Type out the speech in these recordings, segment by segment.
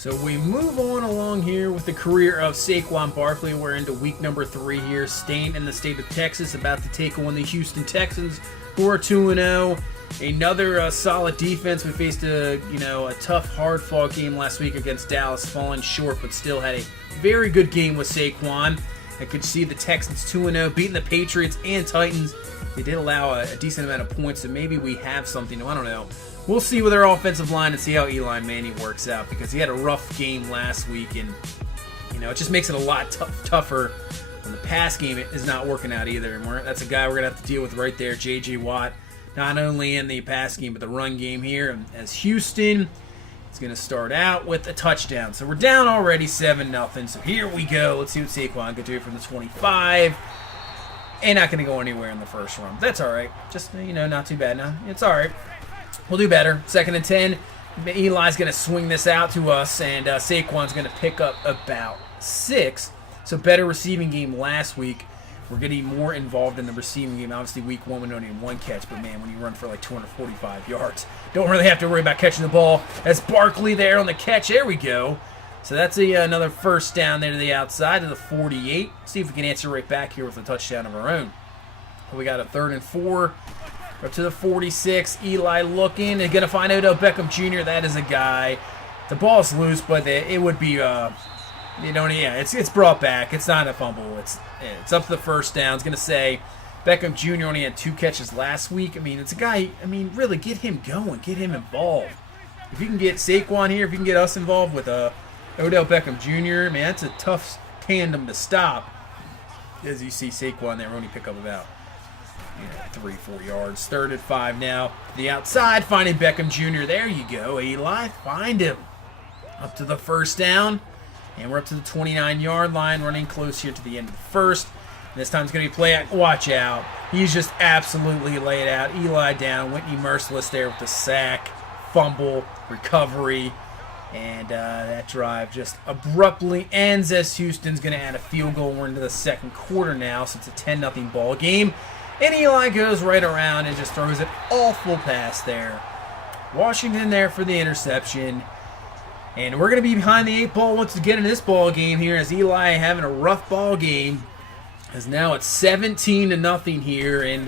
So we move on along here with the career of Saquon Barkely. We're into week number 3 here, staying in the state of Texas, about to take on the Houston Texans, who are 2-0. Another solid defense. We faced a tough, hard-fought game last week against Dallas, falling short, but still had a very good game with Saquon. I could see the Texans 2-0, beating the Patriots and Titans. They did allow a decent amount of points, so maybe we have something. I don't know. We'll see with our offensive line and see how Eli Manning works out, because he had a rough game last week, and it just makes it a lot tougher when the pass game is not working out either. And that's a guy we're going to have to deal with right there, J.J. Watt, not only in the pass game but the run game here. As Houston is going to start out with a touchdown. So we're down already 7-0. So here we go. Let's see what Saquon can do from the 25. And not going to go anywhere in the first run. That's all right. Just, not too bad now. It's all right. We'll do better. 2nd and 10. Eli's going to swing this out to us, and Saquon's going to pick up about 6. So better receiving game last week. We're getting more involved in the receiving game. Obviously, week 1 we only had 1 catch, but man, when you run for like 245 yards, don't really have to worry about catching the ball. That's Barkley there on the catch. There we go. So that's another first down there to the outside to the 48. See if we can answer right back here with a touchdown of our own. We got a 3rd and 4. Up to the 46. Eli looking. They're going to find Odell Beckham Jr. That is a guy. The ball's loose, but it would be, it's brought back. It's not a fumble. It's up to the first down. It's going to say Beckham Jr. only had 2 catches last week. It's a guy, really get him going. Get him involved. If you can get Saquon here, if you can get us involved with Odell Beckham Jr., man, that's a tough tandem to stop. As you see Saquon there, only pick up about 3-4 yards. 3rd and 5 now. The outside, finding Beckham Jr. There you go, Eli. Find him. Up to the first down. And we're up to the 29-yard line, running close here to the end of the first. This time it's going to be play act. Watch out. He's just absolutely laid out. Eli down. Whitney merciless there with the sack, fumble, recovery. And that drive just abruptly ends as Houston's going to add a field goal. We're into the second quarter now, so it's a 10-0 ball game. And Eli goes right around and just throws an awful pass there. Washington there for the interception. And we're going to be behind the 8 ball once again in this ball game here, as Eli having a rough ball game. As now it's 17-0 here. And,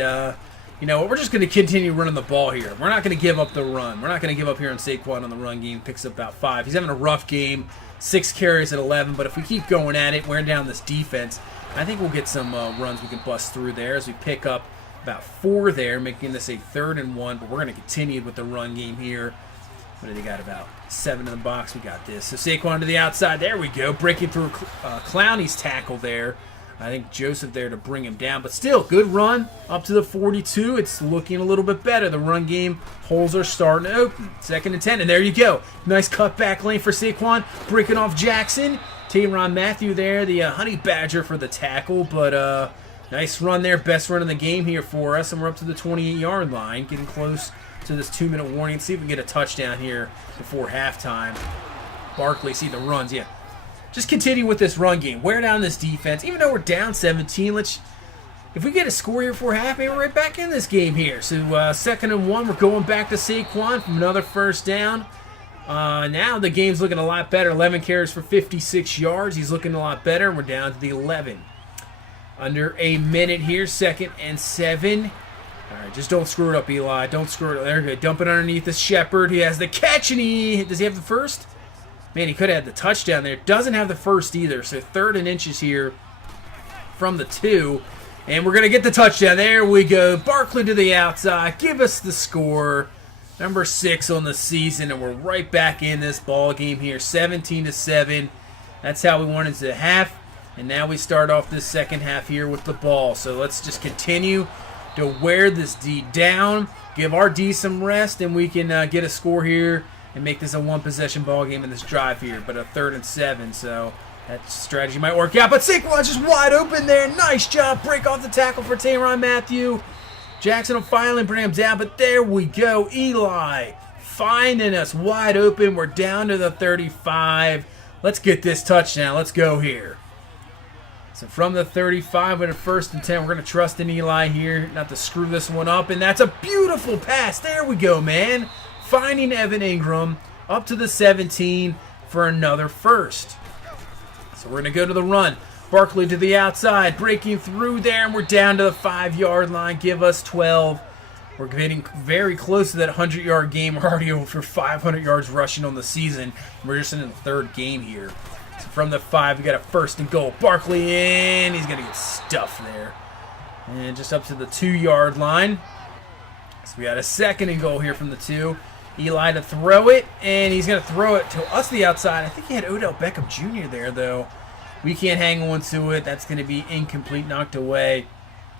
we're just going to continue running the ball here. We're not going to give up the run. We're not going to give up here on Saquon on the run game. Picks up about 5. He's having a rough game. 6 carries at 11. But if we keep going at it, wearing down this defense, I think we'll get some runs we can bust through there as we pick up about 4 there, making this a 3rd and 1. But we're going to continue with the run game here. What do they got? About 7 in the box. We got this. So Saquon to the outside. There we go. Breaking through Clowney's tackle there. I think Joseph there to bring him down. But still, good run up to the 42. It's looking a little bit better. The run game holes are starting to open. 2nd and 10. And there you go. Nice cutback lane for Saquon. Breaking off Jackson. Tyrann Mathieu there, the Honey Badger for the tackle, but nice run there, best run in the game here for us, and we're up to the 28-yard line, getting close to this 2-minute warning. See if we can get a touchdown here before halftime. Barkley, see the runs, yeah. Just continue with this run game, wear down this defense, even though we're down 17, if we get a score here before half, maybe we're right back in this game here. So 2nd and 1, we're going back to Saquon from another first down. Now the game's looking a lot better. 11 carries for 56 yards. He's looking a lot better. We're down to the 11. Under a minute here. 2nd and 7. All right, just don't screw it up, Eli. Don't screw it up. There we go. Dump it underneath the Shepherd. He has the catch, and does he have the first? Man, he could have had the touchdown there. Doesn't have the first either. So 3rd and inches here from the 2. And we're going to get the touchdown. There we go. Barkley to the outside. Give us the score. Number 6 on the season, and we're right back in this ball game here, 17-7. That's how we wanted to half, and now we start off this second half here with the ball. So let's just continue to wear this D down, give our D some rest, and we can get a score here and make this a 1-possession ball game in this drive here. But a 3rd and 7, so that strategy might work out. But Saquon's just wide open there. Nice job, break off the tackle for Tyrann Mathieu. Jackson will finally bring him down, but there we go. Eli finding us wide open. We're down to the 35. Let's get this touchdown. Let's go here. So from the 35 with a 1st and 10, we're going to trust in Eli here not to screw this one up. And that's a beautiful pass. There we go, man. Finding Evan Ingram up to the 17. for another first. So we're going to go to the run. Barkley to the outside, breaking through there, and we're down to the 5-yard line. Give us 12. We're getting very close to that 100-yard game. We're already over 500 yards rushing on the season. We're just in the third game here. So from the 5, we got a first and goal. Barkley in. He's going to get stuffed there. And just up to the 2-yard line. So we got a second and goal here from the 2. Eli to throw it, and he's going to throw it to us the outside. I think he had Odell Beckham Jr. there, though. We can't hang on to it. That's going to be incomplete, knocked away.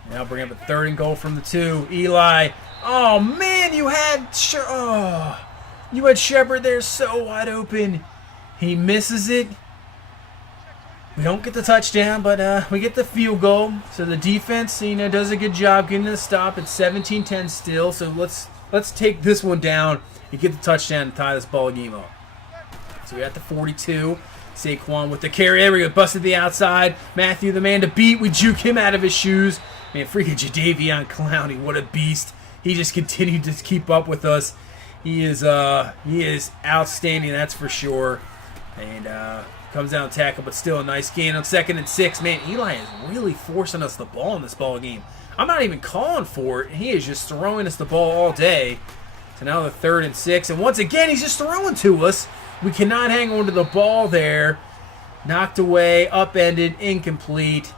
Now bring up a third and goal from the 2. Eli. Oh, man, you had Shepard there so wide open. He misses it. We don't get the touchdown, but we get the field goal. So the defense, does a good job getting the stop. It's 17-10 still, so let's take this one down and get the touchdown and tie this ball game up. So we got the 42. Saquon with the carry. There we go. Busted the outside. Matthew, the man to beat. We juke him out of his shoes. Man, freaking Jadeveon Clowney. What a beast. He just continued to keep up with us. He is outstanding, that's for sure. And comes down tackle, but still a nice gain on 2nd and 6. Man, Eli is really forcing us the ball in this ball game. I'm not even calling for it. He is just throwing us the ball all day. So now the 3rd and 6. And once again, he's just throwing to us. We cannot hang on to the ball there. Knocked away, upended, incomplete.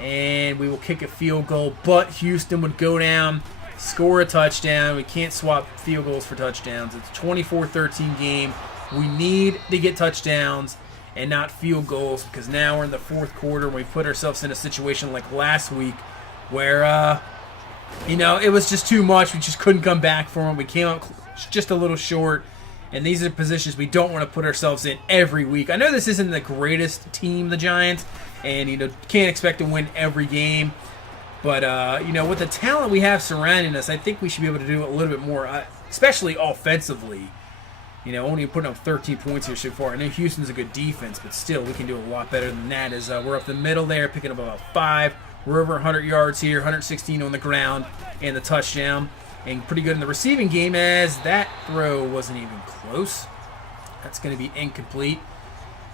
And we will kick a field goal. But Houston would go down, score a touchdown. We can't swap field goals for touchdowns. It's a 24-13 game. We need to get touchdowns and not field goals, because now we're in the 4th quarter and we put ourselves in a situation like last week where, it was just too much. We just couldn't come back from it. We came out just a little short. And these are positions we don't want to put ourselves in every week. I know this isn't the greatest team, the Giants, and can't expect to win every game. But with the talent we have surrounding us, I think we should be able to do a little bit more, especially offensively. Only putting up 13 points here so far. I know Houston's a good defense, but still, we can do a lot better than that. As we're up the middle there, picking up about 5. We're over 100 yards here, 116 on the ground, and the touchdown. And pretty good in the receiving game, as that throw wasn't even close. That's going to be incomplete.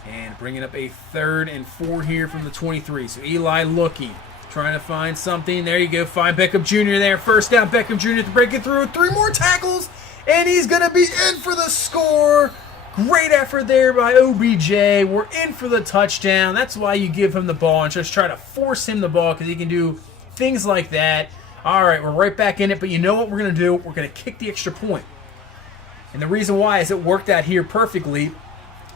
And bringing up a 3rd and 4 here from the 23. So Eli looking, trying to find something. There you go, find Beckham Jr. there. First down, Beckham Jr. to break it through. 3 more tackles, and he's going to be in for the score. Great effort there by OBJ. We're in for the touchdown. That's why you give him the ball and just try to force him the ball, because he can do things like that. All right, we're right back in it, but you know what we're going to do? We're going to kick the extra point. And the reason why is it worked out here perfectly.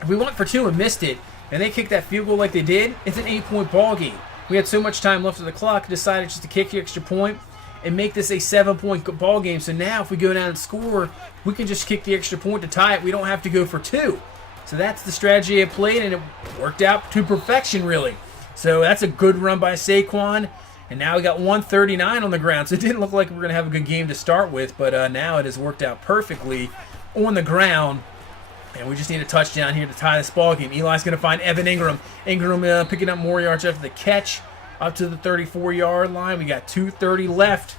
If we went for 2 and missed it, and they kicked that field goal like they did, it's an 8-point ball game. We had so much time left on the clock, decided just to kick the extra point and make this a 7-point ball game. So now if we go down and score, we can just kick the extra point to tie it. We don't have to go for 2. So that's the strategy I played, and it worked out to perfection, really. So that's a good run by Saquon. And now we got 139 on the ground, so it didn't look like we were going to have a good game to start with, but now it has worked out perfectly on the ground. And we just need a touchdown here to tie this ball game. Eli's going to find Evan Ingram. Ingram picking up more yards after the catch up to the 34-yard line. We got 2:30 left.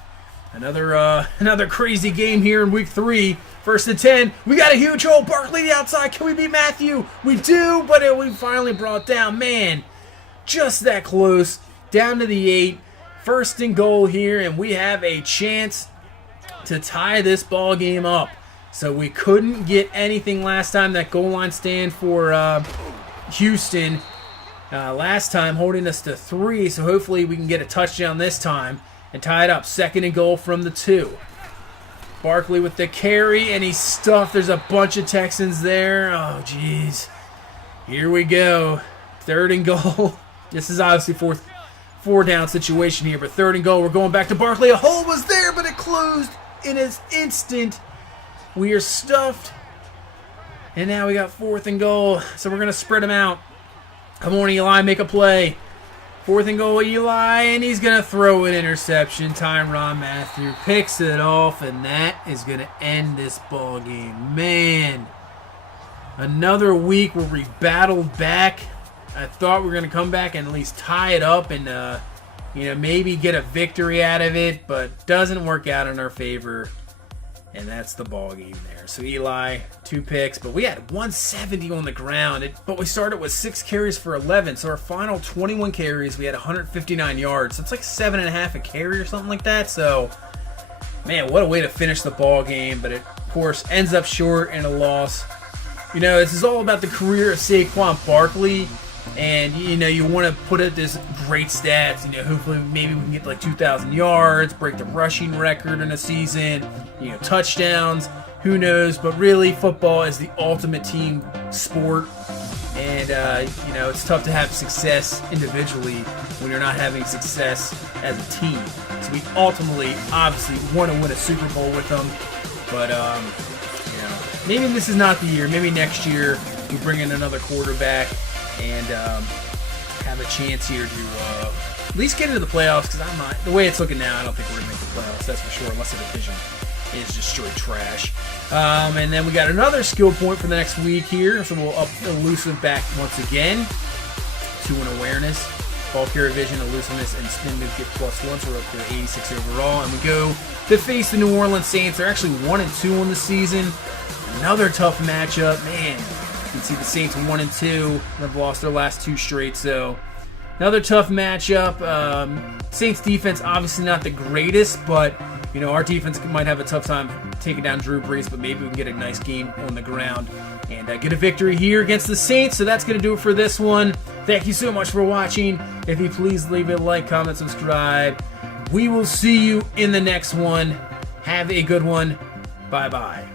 Another crazy game here in week 3. 1st and 10. We got a huge hole. Barkley the outside. Can we beat Matthew? We do, but we finally brought down. Man, just that close. Down to the 8. 1st and goal here, and we have a chance to tie this ball game up. So we couldn't get anything last time. That goal line stand for Houston last time, holding us to 3. So hopefully we can get a touchdown this time and tie it up. 2nd and goal from the 2. Barkley with the carry, and he's stuffed. There's a bunch of Texans there. Oh, jeez. Here we go. 3rd and goal. This is obviously 4-down situation here, but 3rd and goal. We're going back to Barkley. A hole was there, but it closed in an instant. We are stuffed. And now we got 4th and goal, so we're going to spread them out. Come on, Eli, make a play. 4th and goal, Eli, and he's going to throw an interception. Tyrann Mathieu picks it off, and that is going to end this ball game. Man, another week where we battled back. I thought we were going to come back and at least tie it up and, maybe get a victory out of it, but doesn't work out in our favor. And that's the ball game there. So Eli, 2 picks, but we had 170 on the ground. But we started with 6 carries for 11. So our final 21 carries, we had 159 yards. So it's like 7.5 a carry or something like that. So, man, what a way to finish the ball game. But it, of course, ends up short in a loss. You know, this is all about the career of Saquon Barkely. And, you know, you want to put it this great stats. You know, hopefully maybe we can get like 2,000 yards, break the rushing record in a season, you know, touchdowns. Who knows? But really, football is the ultimate team sport. And, you know, it's tough to have success individually when you're not having success as a team. So we ultimately, obviously, want to win a Super Bowl with them. But, you know, maybe this is not the year. Maybe next year we bring in another quarterback and have a chance here to at least get into the playoffs, because I'm not, the way it's looking now, I don't think we're going to make the playoffs, that's for sure, unless the division is just straight trash. And then we got another skill point for the next week here, so we'll up elusive back once again to an awareness, ball carrier vision, elusiveness, and spin move get +1, so we're up to 86 overall. And we go to face the New Orleans Saints. They're actually 1-2 on the season. Another tough matchup, man. You can see the Saints 1-2. They've lost their last 2 straight, so another tough matchup. Saints defense obviously not the greatest, but you know our defense might have a tough time taking down Drew Brees, but maybe we can get a nice game on the ground and get a victory here against the Saints. So that's going to do it for this one. Thank you so much for watching. If you please leave a like, comment, subscribe. We will see you in the next one. Have a good one. Bye-bye.